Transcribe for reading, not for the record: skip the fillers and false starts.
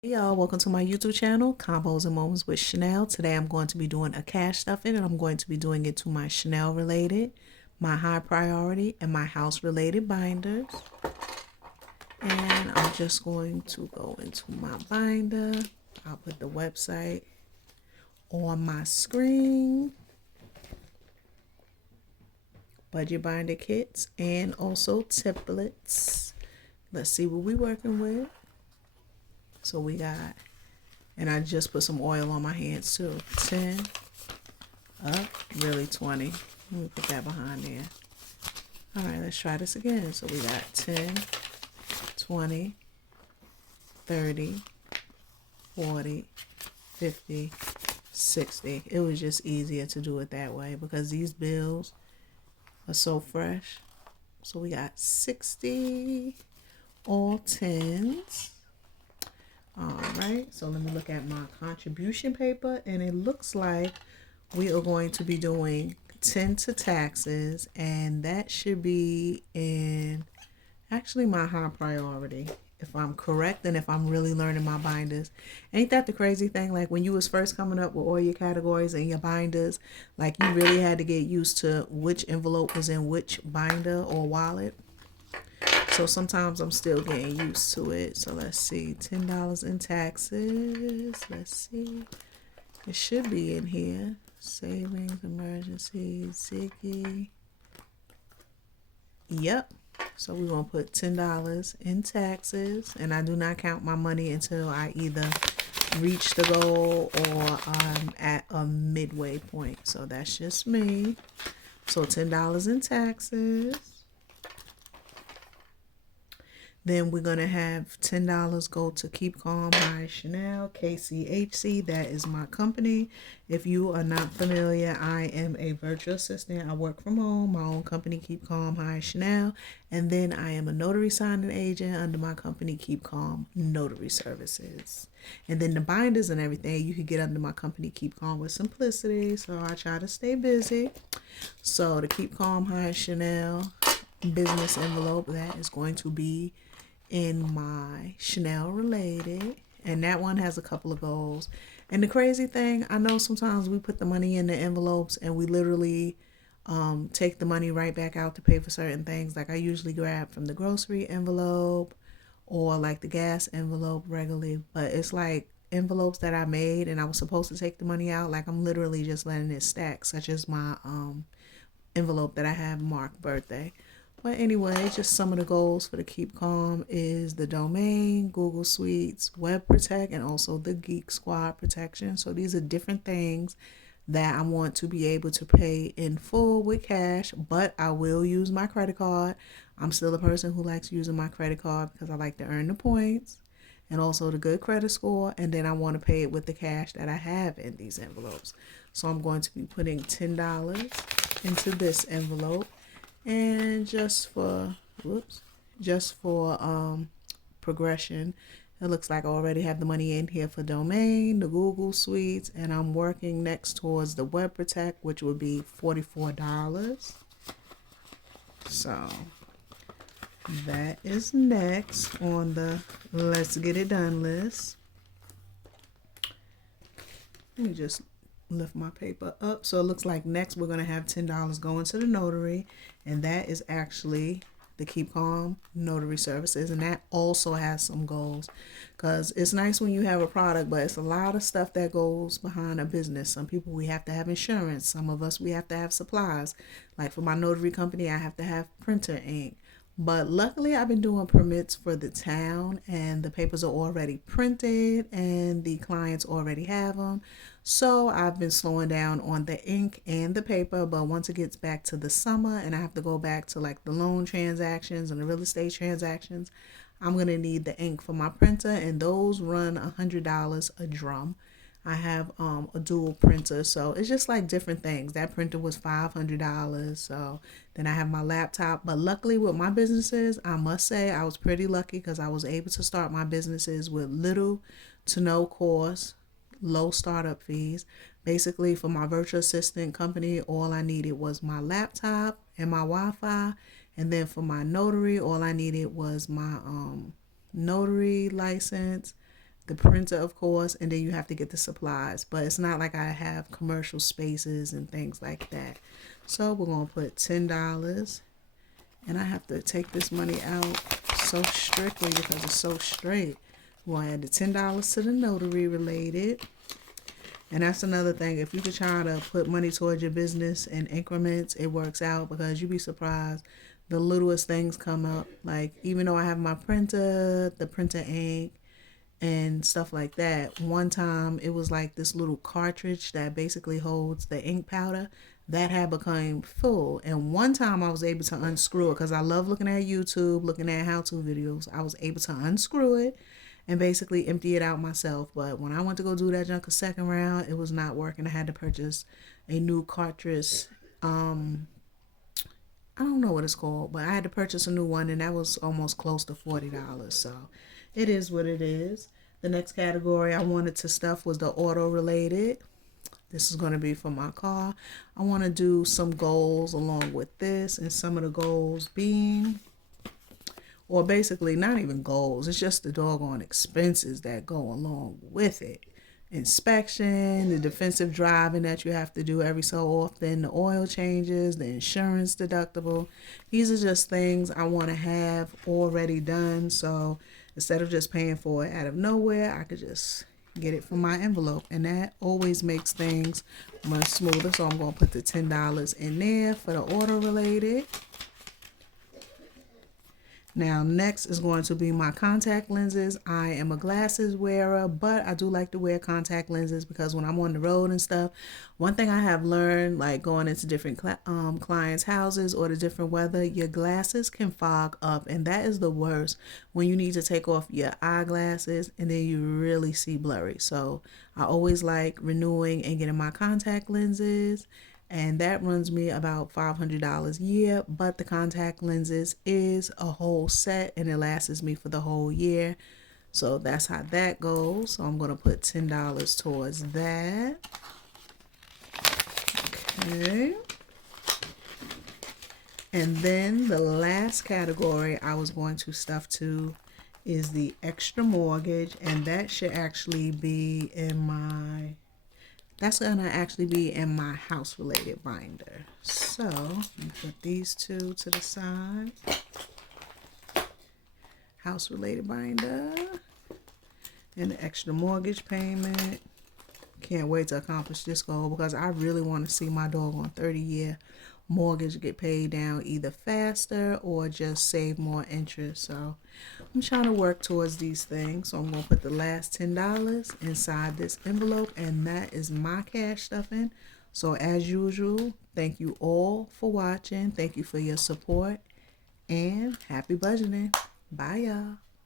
Hey y'all, welcome to my YouTube channel, Convos and Moments with Chanel. Today I'm going to be doing a cash stuffing and I'm going to be doing it to my Chanel related, my high priority, and my house related binders. And I'm just going to go into my binder. I'll put the website on my screen. Budget binder kits and also templates. Let's see what we're working with. So we got, and I just put some oil on my hands too. 10 up, really 20. Let me put that behind there. All right, let's try this again. So we got 10, 20, 30, 40, 50, 60. It was just easier to do it that way because these bills are so fresh. So we got 60, all 10s. All right, so let me look at my contribution paper, and it looks like we are going to be doing 10 to taxes, and that should be in actually my high priority, if I'm correct and if I'm really learning my binders. Ain't that the crazy thing? Like when you was first coming up with all your categories and your binders, like you really had to get used to which envelope was in which binder or wallet. So sometimes I'm still getting used to it. So let's see, $10 in taxes. Let's see, it should be in here. Savings, emergencies, Ziggy. Yep. So we're going to put $10 in taxes. And I do not count my money until I either reach the goal or I'm at a midway point. So that's just me. So $10 in taxes. Then we're going to have $10 go to Keep Calm by Chanel, KCHC. That is my company. If you are not familiar, I am a virtual assistant. I work from home. My own company, Keep Calm by Chanel. And then I am a notary signing agent under my company, Keep Calm Notary Services. And then the binders and everything you can get under my company, Keep Calm with Simplicity. So I try to stay busy. So the Keep Calm by Chanel business envelope, that is going to be in my Chanel related, and that one has a couple of goals. And the crazy thing, I know sometimes we put the money in the envelopes and we literally take the money right back out to pay for certain things. Like I usually grab from the grocery envelope or like the gas envelope regularly, but it's like envelopes that I made and I was supposed to take the money out. Like I'm literally just letting it stack, such as my envelope that I have marked birthday. But anyway, just some of the goals for the Keep Calm is the domain, Google Suites, Web Protect, and also the Geek Squad protection. So these are different things that I want to be able to pay in full with cash, but I will use my credit card. I'm still a person who likes using my credit card because I like to earn the points and also the good credit score. And then I want to pay it with the cash that I have in these envelopes. So I'm going to be putting $10 into this envelope. And just for progression, it looks like I already have the money in here for domain, the Google Suites, and I'm working next towards the Web Protect, which would be $44. So that is next on the let's get it done list. Let me just lift my paper up. So it looks like next we're going to have $10 going to the notary, and that is actually the Keep Calm Notary Services, and that also has some goals because it's nice when you have a product, but it's a lot of stuff that goes behind a business. Some people, we have to have insurance. Some of us, we have to have supplies. Like for my notary company, I have to have printer ink. But luckily, I've been doing permits for the town, and the papers are already printed, and the clients already have them. So I've been slowing down on the ink and the paper. But once it gets back to the summer, and I have to go back to like the loan transactions and the real estate transactions, I'm gonna need the ink for my printer, and those run $100 a drum. I have a dual printer, so it's just like different things. That printer was $500, so then I have my laptop. But luckily with my businesses, I must say I was pretty lucky because I was able to start my businesses with little to no cost, low startup fees. Basically, for my virtual assistant company, all I needed was my laptop and my Wi-Fi, and then for my notary, all I needed was my notary license, the printer, of course, and then you have to get the supplies. But it's not like I have commercial spaces and things like that. So we're going to put $10. And I have to take this money out so strictly because it's so straight. We'll add the $10 to the notary related. And that's another thing. If you could try to put money towards your business in increments, it works out, because you'd be surprised. The littlest things come up. Like, even though I have my printer, the printer ink, and stuff like that, one time it was like this little cartridge that basically holds the ink powder that had become full. And one time I was able to unscrew it, because I love looking at YouTube, looking at how-to videos. I was able to unscrew it and basically empty it out myself. But when I went to go do that junk a second round, it was not working. I had to purchase a new cartridge. I don't know what it's called, but I had to purchase a new one, and that was almost close to $40. So it is what it is. The next category I wanted to stuff was the auto related. This is going to be for my car. I want to do some goals along with this, and some of the goals being, or basically not even goals, it's just the doggone expenses that go along with it. Inspection, the defensive driving that you have to do every so often, the oil changes, the insurance deductible. These are just things I want to have already done. So instead of just paying for it out of nowhere, I could just get it from my envelope. And that always makes things much smoother. So I'm going to put the $10 in there for the auto related. Now, next is going to be my contact lenses. I am a glasses wearer, but I do like to wear contact lenses because when I'm on the road and stuff, one thing I have learned, like going into different clients' houses or the different weather, your glasses can fog up, and that is the worst when you need to take off your eyeglasses and then you really see blurry. So I always like renewing and getting my contact lenses, and that runs me about $500 a year. But the contact lenses is a whole set, and it lasts me for the whole year. So that's how that goes. So I'm going to put $10 towards that. Okay. And then the last category I was going to stuff to is the extra mortgage, and that should actually be in my... That's going to actually be in my house-related binder. So, let me put these two to the side. House-related binder. And the extra mortgage payment. Can't wait to accomplish this goal because I really want to see my doggone 30-year mortgage get paid down either faster or just save more interest. So I'm trying to work towards these things. So I'm going to put the last $10 inside this envelope, and that is my cash stuffing. So as usual, thank you all for watching. Thank you for your support, and happy budgeting. Bye, y'all.